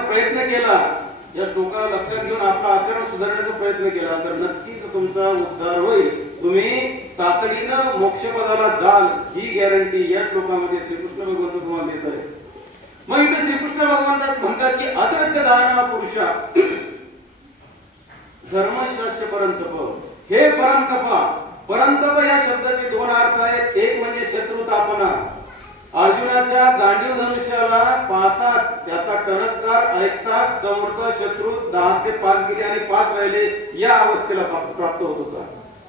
सुधारण्याचा प्रयत्न केला, या श्लोकाला लक्षात घेऊन आपला आचरण सुधारण्याचा प्रयत्न केला तर नक्कीच तुमचा उद्धार होईल. तुम्ही तातडीनं मोक्षपदाला जाल ही गॅरंटी या श्लोकामध्ये श्रीकृष्ण भगवंत तुम्हाला देत आहे. मग इथे श्रीकृष्ण भगवंत म्हणतात की अश्रद्ध दाना पुरुषा धर्मशास्त्र परंतप. हे परंतपा, परंतप या शब्दाचे दोन अर्थ आहेत. एक म्हणजे शत्रुतापना. अर्जुनाच्या गांडीव धनुष्याला पाहताच त्याचा टणत्कार ऐकताच समर्थ शत्रू 10 ते 5 गेले आणि 5 राहिले या अवस्थेला प्राप्त होत होता.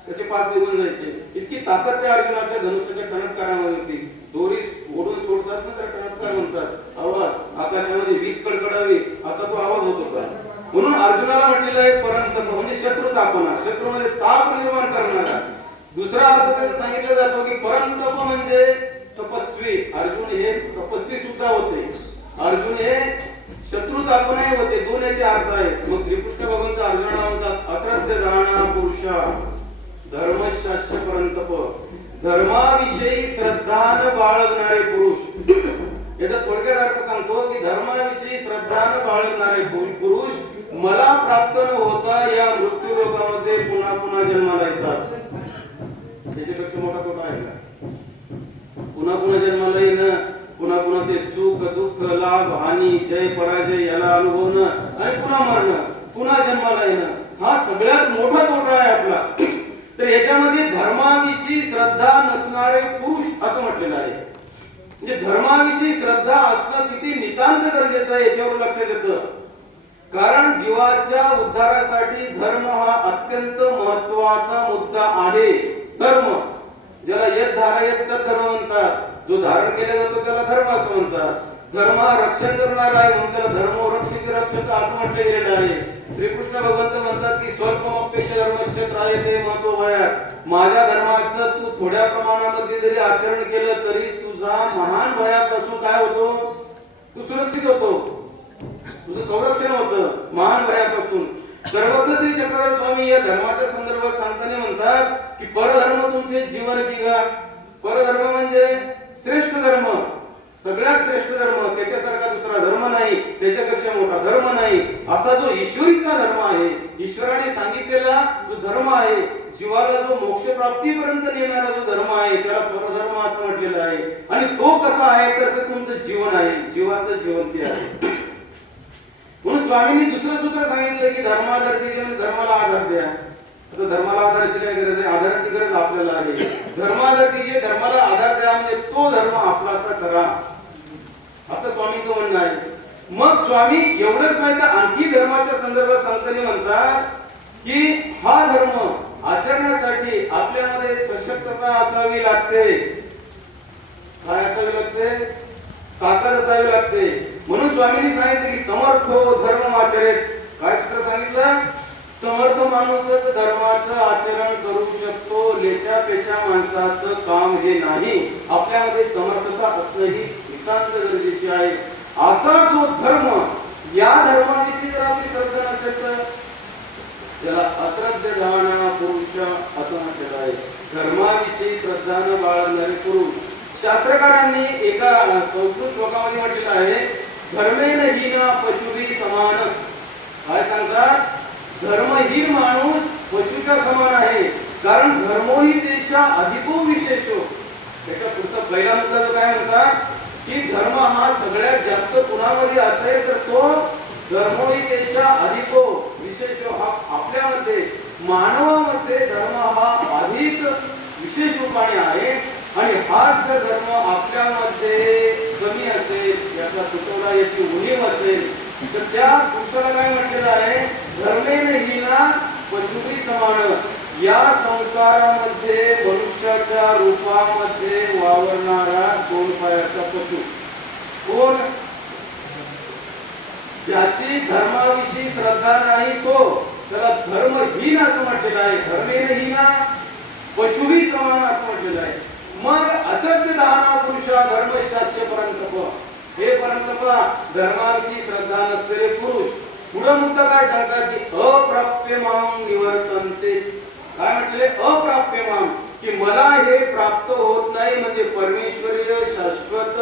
त्याचे 5 निघून जायचे. इतकी ताकद त्या अर्जुनाच्या धनुष्याच्या टणत्कारामध्ये होती. दोरी ओढून सोडतात ना त्याला टणत्कार म्हणतात. आवाज आकाशामध्ये वीज कडकडावी असा तो आवाज होत होता. म्हणून अर्जुनाला म्हटलेलं आहे परंतप म्हणजे शत्रुतापना, शत्रूमध्ये ताप निर्माण करणारा. दुसरा अर्थ त्याचा सांगितला जातो की परंतप म्हणजे तपस्वी. अर्जुन हे तपस्वी सुद्धा होते, अर्जुन हे शत्रुतापनाही होते. दोन याचे अर्थ आहेत. मग श्रीकृष्ण भगवंत अर्जुनाला म्हणतात अश्रद्ध दाना पुरुषा धर्मशास्त्र परंतप. धर्माविषयी श्रद्धा न बाळगणारे पुरुष. याचा थोडक्यात अर्थ सांगतो की धर्माविषयी श्रद्धा न बाळगणारे पुरुष मला प्राप्त न होता या मृत्यू लोकामध्ये पुन्हा पुन्हा जन्माला येतात. त्याच्यापेक्षा मोठा तोटा आहे का? पुन्हा पुन्हा जन्माला येणं, पुन्हा पुन्हा ते सुख दुःख लाभ हानी जय पराजय याला अनुभवणं आणि पुन्हा मरणं, पुन्हा जन्माला येणं हा सगळ्यात मोठा तोटा आहे आपला. तर याच्यामध्ये धर्माविषयी श्रद्धा नसणारे पुरुष असं म्हटलेलं आहे. म्हणजे धर्माविषयी श्रद्धा असणं किती नितांत गरजेचं आहे याच्यावर लक्षात येतं. कारण जीवाच्या उद्धारासाठी धर्म हा अत्यंत महत्त्वाचा मुद्दा आहे. धर्म ज्याला यत धारयत तत् धर्म म्हणतात. जो धारण केला जातो त्याला धर्म असं म्हणतात. धर्म हा रक्षण करणारा आहे म्हणून त्याला धर्मो रक्षित रक्षक असं म्हटले गेलेलं आहे. श्रीकृष्ण भगवंत म्हणतात की स्वल्पमप्यस्य धर्मस्य त्रायते महतो भयात्. माझ्या धर्माचं तू थोड्या प्रमाणामध्ये जरी आचरण केलं तरी तुझा महान भयापासून काय होतो? तू सुरक्षित होतो, तुझं संरक्षण होतं महान भयापासून. सर्वज्ञ श्री चक्रधर स्वामी या धर्माच्या संदर्भात सांगताना म्हणतात की परधर्म तुमचे जीवन की गा. परधर्म म्हणजे श्रेष्ठ धर्म, सगळ्यात श्रेष्ठ धर्म. त्याच्यासारखा दुसरा धर्म नाही, त्याच्यापेक्षा मोठा धर्म नाही. असा जो ईश्वरीचा धर्म आहे, ईश्वराने सांगितलेला जो धर्म आहे, जीवाला जो मोक्ष प्राप्तीपर्यंत नेणारा जो धर्म आहे त्याला परधर्म असं म्हटलेलं आहे. आणि तो कसा आहे तर ते तुमचं जीवन आहे, जीवाचं जीवन ते आहे. म्हणून स्वामींनी दुसरं सूत्र सांगितलं की धर्माधार द्यायचे म्हणजे धर्माला आधार द्या. आता धर्माला आधाराची काय गरज आहे? आधाराची गरज आपल्याला आहे. धर्माधार द्यायचे, धर्माला आधार द्या म्हणजे तो धर्म आपलासा करा असं स्वामींचं म्हणणं आहे. मग स्वामी एवढंच नाही तर आणखी धर्माच्या संदर्भात सांगताना म्हणतात की हा धर्म आचरण्यासाठी आपल्यामध्ये सशक्तता असावी लागते. काय असावी लागते? ताकद असावी लागते. म्हणून स्वामींनी सांगितलं की समर्थो धर्म आचरेत. काय सूत्र सांगितलं? समर्थ माणूसच धर्माचं आचरण करू शकतो. लेच्या पेच्या माणसाचं काम हे नाही. आपल्यामध्ये समर्थता असणं ही नितांत गरजेची आहे. असा जो धर्म, या धर्माविषयी जर आपली श्रद्धा नसेल तर त्याला अश्रद्ध जाणा पुरुष असं म्हटलेलं आहे. धर्माविषयी श्रद्धा न बाळगणारे पुरुष. शास्त्रकारांनी एका संस्कृत श्लोकामध्ये म्हटलेलं आहे धर्मेन हीना पशुभी समान. काय सांगतात? धर्महीन माणूस पशुच्या समान आहे. कारण धर्मोही देशा अधिको विशेषो. त्याच्या पुढचा पहिला मुद्दा काय म्हणतात की धर्म हा सगळ्यात जास्त कुणामध्ये असेल तर तो धर्मोही देशा अधिको विशेषो. हा आपल्यामध्ये मानवामध्ये धर्म हा अधिक विशेष रूपाने आहे. आणि हाच जर धर्म आपल्यामध्ये कमी असेल, याचा तुटवडा, याची उणीव असेल तर त्या पुरुषाला काय म्हटलेलं आहे? धर्मेन हीना पशुभी समान. या संसारामध्ये मनुष्याच्या रूपामध्ये वावरणारा 2 पायाचा पशु कोण? ज्याची धर्माविषयी श्रद्धा नाही तो, त्याला धर्महीन असं म्हटलेलं आहे. धर्मेन हीना पशुभी समान असं म्हटलेलं आहे. मग अश्रद्ध दाना पुरुषा धर्मशास्त्र परंतप. हे परंतपा धर्माविषयी श्रद्धा नसलेले पुरुष. पुढे मुद्दा काय सांगतात की अप्राप्यमाम निवर्तन्ते. काय म्हटले? अप्राप्यमाम की मला हे प्राप्त होत नाही म्हणजे परमेश्वरीय शाश्वत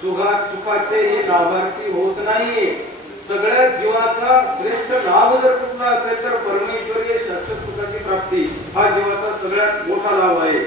सुखाचे हे लाभार्थी होत नाहीये. सगळ्या जीवाचा श्रेष्ठ लाभ जर कुठला असेल तर परमेश्वरीय शाश्वत सुखाची प्राप्ती हा जीवाचा सगळ्यात मोठा लाभ आहे.